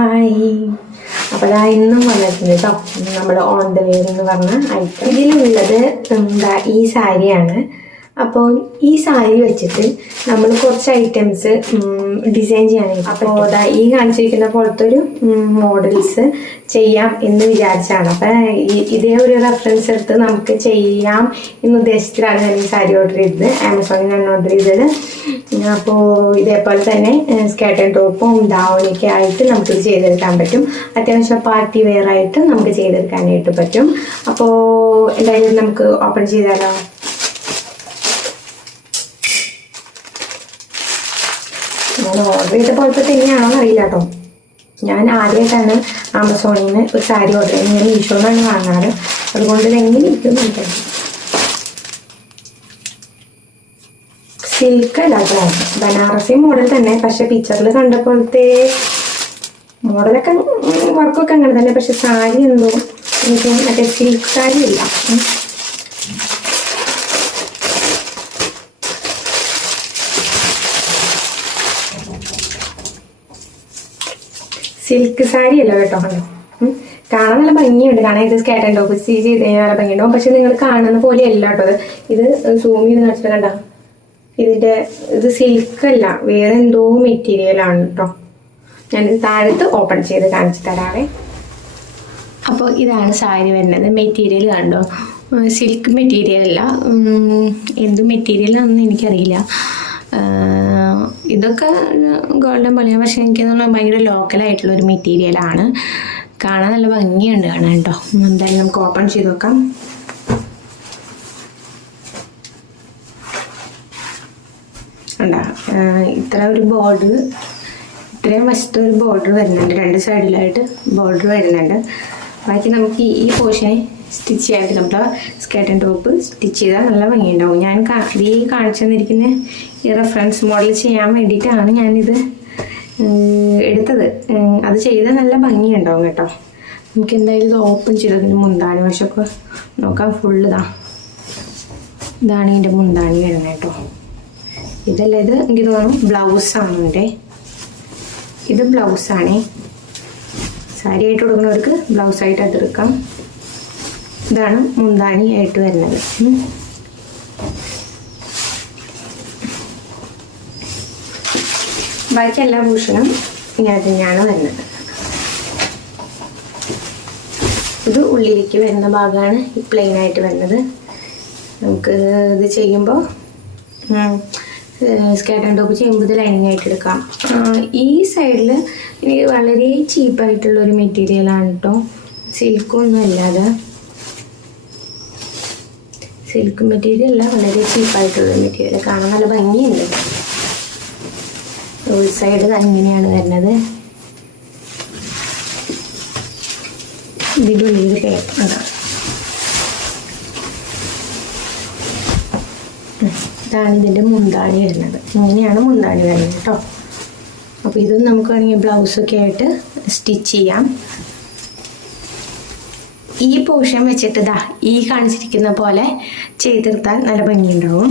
Hi. അപ്പോൾ ഇന്നും വന്നിട്ടുണ്ട് കേട്ടോ നമ്മൾ ഓൺ ദ വെയർ എന്ന് പറഞ്ഞ ഐറ്റം. ഇതിലുള്ളത് എന്താ ഈ സാരിയാണ്. അപ്പോൾ ഈ സാരി വെച്ചിട്ട് നമ്മൾ കുറച്ച് ഐറ്റംസ് ഡിസൈൻ ചെയ്യാനായിട്ട് അപ്പോൾ ഈ കാണിച്ചിരിക്കുന്ന പോലത്തെ ഒരു മോഡൽസ് ചെയ്യാം എന്ന് വിചാരിച്ചാണ്. അപ്പം ഇതേ ഒരു റെഫറൻസ് എടുത്ത് നമുക്ക് ചെയ്യാം എന്ന് ഉദ്ദേശിച്ചിട്ടാണ് ഞാൻ ഈ സാരി ഓർഡർ ചെയ്തത്. ആമസോണിൽ ഓർഡർ ചെയ്തത്. അപ്പോൾ ഇതേപോലെ തന്നെ സ്കേർട്ട് ആൻഡ് ടോപ്പും ദാവണിയൊക്കെ ആയിട്ട് നമുക്കിത് ചെയ്തെടുക്കാൻ പറ്റും. അത്യാവശ്യം പാർട്ടി വെയർ ആയിട്ട് നമുക്ക് ചെയ്തെടുക്കാനായിട്ട് പറ്റും. അപ്പോൾ എന്തായാലും നമുക്ക് ഓപ്പൺ ചെയ്താലോ? ഞാൻ ഓർഡർ ചെയ്ത പോലത്തെ തന്നെയാണോ എന്നറിയില്ല കേട്ടോ. ഞാൻ ആദ്യമായിട്ടാണ് ആമസോണിൽ നിന്ന് ഒരു സാരി ഓർഡർ ചെയ്യുന്നത്. ഞാൻ മീഷോന്നാണ് വാങ്ങാറ്. അതുകൊണ്ട് എങ്ങനെ ഇരിക്കും എനിക്കറിയാം. സിൽക്ക് അല്ല കേട്ടോ, ബനാറസി മോഡൽ തന്നെ. പക്ഷെ പിക്ചറിൽ കണ്ടപ്പോഴത്തെ മോഡലൊക്കെ വർക്കൊക്കെ അങ്ങനെ തന്നെ. പക്ഷെ സാരി എന്തോ എനിക്ക് മറ്റേ സിൽക്ക് സാരി ഇല്ല. സിൽക്ക് സാരി അല്ല കേട്ടോ. കണ്ടോ, കാണാൻ നല്ല ഭംഗിയുണ്ട്. കാണാൻ ഇത് സ്കേർട്ട് ആൻഡ് ടോപ്പ് സ്റ്റിച്ച് ചെയ്ത് കഴിഞ്ഞാൽ നല്ല ഭംഗിയുണ്ടാവും. പക്ഷെ നിങ്ങൾ കാണുന്ന പോലെ അല്ല കേട്ടോ. ഇത് സൂം ചെയ്ത് കാണിച്ചിട്ട് കണ്ട, ഇത് സിൽക്ക് അല്ല, വേറെ എന്തോ മെറ്റീരിയലാണ് കേട്ടോ. ഞാൻ താഴത്ത് ഓപ്പൺ ചെയ്ത് കാണിച്ചു തരാവേ. അപ്പോൾ ഇതാണ് സാരി വരുന്നത്. മെറ്റീരിയൽ കണ്ടോ, സിൽക്ക് മെറ്റീരിയൽ അല്ല, എന്ത് മെറ്റീരിയലാണെന്ന് എനിക്കറിയില്ല. ഇതൊക്കെ ഗോൾഡൻ പോലെയാണ്. പക്ഷെ എനിക്ക് തോന്നുന്നു ഭയങ്കര ലോക്കലായിട്ടുള്ളൊരു മെറ്റീരിയലാണ്. കാണാൻ നല്ല ഭംഗിയുണ്ട് കാണാൻ കേട്ടോ. എന്തായാലും നമുക്ക് ഓപ്പൺ ചെയ്ത് നോക്കാം. ഉണ്ടാ ഇത്ര ഒരു ബോർഡർ, ഇത്രയും വശത്ത് ഒരു ബോർഡർ വരുന്നുണ്ട്. രണ്ട് സൈഡിലായിട്ട് ബോർഡർ വരുന്നുണ്ട്. ബാക്കി നമുക്ക് ഈ പോർഷനെ സ്റ്റിച്ച് ചെയ്യാനായിട്ട് നമ്മുടെ സ്കേർട്ട് ആൻഡ് ടോപ്പ് സ്റ്റിച്ച് ചെയ്താൽ നല്ല ഭംഗിയുണ്ടാവും. ഞാൻ ഈ കാണിച്ചു തന്നിരിക്കുന്ന ഈ റെഫറൻസ് മോഡൽ ചെയ്യാൻ വേണ്ടിയിട്ടാണ് ഞാനിത് എടുത്തത്. അത് ചെയ്താൽ നല്ല ഭംഗിയുണ്ടാവും കേട്ടോ. നമുക്ക് എന്തായാലും ഇത് ഓപ്പൺ ചെയ്തതിന് മുന്താണി വശമൊക്കെ നോക്കാം. ഫുള്ള് ഇതാണ് ഇതിൻ്റെ മുന്താണി വരുന്നത് കേട്ടോ. ഇതല്ല, ഇത് എനിക്ക് തോന്നുന്നു ബ്ലൗസാണ്. ഇത് ബ്ലൗസാണേ. സാരി ആയിട്ട് കൊടുക്കുന്നവർക്ക് ബ്ലൗസായിട്ട് അതെടുക്കാം. ഇതാണ് മുന്താണി ആയിട്ട് വരുന്നത്. ബാക്കി എല്ലാ ഭൂഷണം ഇങ്ങനെ തന്നെയാണ് വരുന്നത്. ഇത് ഉള്ളിലേക്ക് വരുന്ന ഭാഗമാണ് ഈ പ്ലെയിൻ ആയിട്ട് വരുന്നത്. നമുക്ക് ഇത് ചെയ്യുമ്പോൾ സ്കേർട്ട് ആൻഡ് ടോപ്പ് ചെയ്യുമ്പോൾ ഇത് ലൈനിങ് ആയിട്ട് എടുക്കാം. ഈ സൈഡിൽ എനിക്ക് വളരെ ചീപ്പായിട്ടുള്ളൊരു മെറ്റീരിയലാണ് കേട്ടോ. സിൽക്കൊന്നും അല്ലാതെ, സിൽക്ക് മെറ്റീരിയൽ അല്ല, വളരെ ചീപ്പായിട്ടുള്ള മെറ്റീരിയൽ. കാണാൻ നല്ല ഭംഗിയുണ്ട്. ഉൾ സൈഡ് ഇങ്ങനെയാണ് വരുന്നത്. ഇതിൻ്റെ ഉള്ളിൽ പേപ്പർ അതാണ്. ഇതാണ് ഇതിൻ്റെ മുന്താണി വരുന്നത്. ഇങ്ങനെയാണ് മുന്താണി വരുന്നത് കേട്ടോ. അപ്പോൾ ഇത് നമുക്ക് വേണമെങ്കിൽ ബ്ലൗസൊക്കെ ആയിട്ട് സ്റ്റിച്ച് ചെയ്യാം. ഈ പോർഷൻ വെച്ചിട്ട് ഈ കാണിച്ചിരിക്കുന്ന പോലെ ചെയ്തെടുത്താൽ നല്ല ഭംഗിയുണ്ടാവും.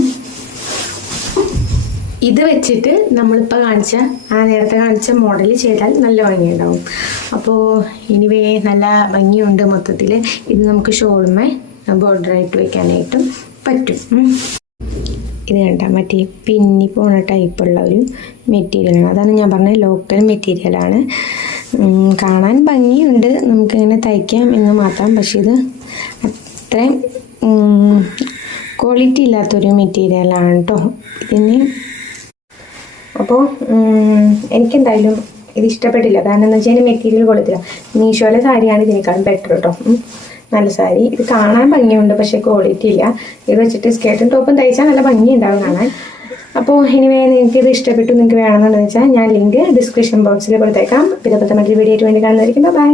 ഇത് വെച്ചിട്ട് നമ്മളിപ്പോൾ നേരത്തെ കാണിച്ച മോഡൽ ചെയ്താൽ നല്ല ഭംഗിയുണ്ടാവും. അപ്പോൾ എനിവേ നല്ല ഭംഗിയുണ്ട് മൊത്തത്തിൽ. ഇത് നമുക്ക് ഷോളുമേ ബോർഡറായിട്ട് വെക്കാനായിട്ടും പറ്റും. ഇത് കണ്ട മറ്റേ പിന്നി പോണ ടൈപ്പുള്ള ഒരു മെറ്റീരിയലാണ്. അതാണ് ഞാൻ പറഞ്ഞ ലോക്കൽ മെറ്റീരിയലാണ്. കാണാൻ ഭംഗിയുണ്ട്, നമുക്കിങ്ങനെ തയ്ക്കാം എന്ന് മാത്രം. പക്ഷെ ഇത് അത്രയും ക്വാളിറ്റി ഇല്ലാത്തൊരു മെറ്റീരിയലാണ് കേട്ടോ ഇതിന്. അപ്പോൾ എനിക്കെന്തായാലും ഇത് ഇഷ്ടപ്പെട്ടില്ല. കാരണം എന്ന് വെച്ചാൽ മെറ്റീരിയൽ കൊള്ളത്തില്ല. മീഷോയിലെ സാരിയാണ് ഇതിനേക്കാളും ബെറ്റർ കേട്ടോ. നല്ല സാരി. ഇത് കാണാൻ ഭംഗിയുണ്ട്, പക്ഷേ ക്വാളിറ്റി ഇല്ല. ഇത് വെച്ചിട്ട് സ്കേർട്ടും ടോപ്പും തയ്ച്ചാൽ നല്ല ഭംഗി ഉണ്ടാവും കാണാൻ. അപ്പോൾ എനിവേ നിങ്ങൾക്ക് ഇത് ഇഷ്ടപ്പെട്ടു, നിങ്ങൾക്ക് വേണമെന്നുണ്ടെന്ന് വെച്ചാൽ ഞാൻ ലിങ്ക് ഡിസ്ക്രിപ്ഷൻ ബോക്സിൽ കൊടുത്തേക്കാം. ഇതേപോലത്തെ മറ്റൊരു വീഡിയോ ആയിട്ട് വേണ്ടി കാണുന്നതായിരിക്കും. ബൈ.